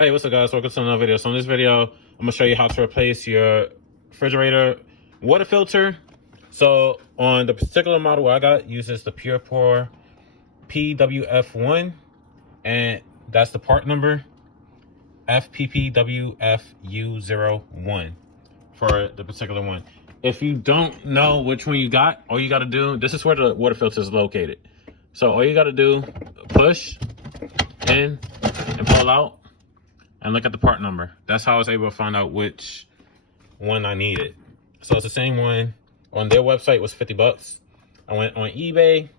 Hey, what's up guys? Welcome to another video. So in this video, I'm gonna show you how to replace your refrigerator water filter. So on the particular model I got, uses the PurePour PWF1, and that's the part number FPPWFU01 for the particular one. If you don't know which one you got, all you gotta do, this is where the water filter is located. So all you gotta do, push in and pull out and look at the part number. That's how I was able to find out which one I needed. So it's the same one. On their website, it was 50 bucks. I went on eBay,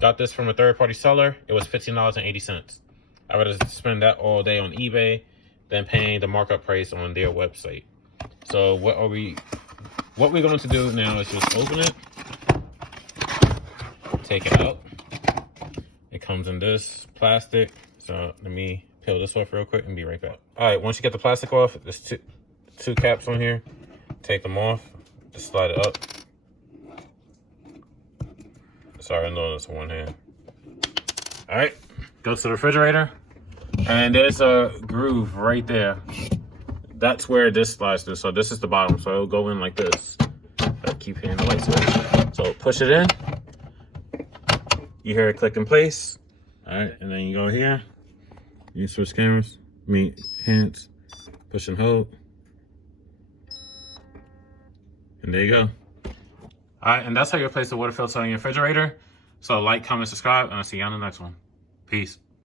got this from a third-party seller. It was $15.80. I would have spent that all day on eBay than paying the markup price on their website. So what we're going to do now is just open it, take it out. It comes in this plastic. So let me peel this off real quick and be right back. All right, once you get the plastic off, there's two caps on here. Take them off, just slide it up. Sorry, I know it's one hand. All right, go to the refrigerator, and there's a groove right there. That's where this slides through. So this is the bottom, so it'll go in like this. I keep hitting the light switch. So push it in. You hear it click in place. All right, and then you go here. You switch cameras, hands, push and hold. And there you go. All right, and that's how you replace the water filter on your refrigerator. So like, comment, subscribe, and I'll see you on the next one. Peace.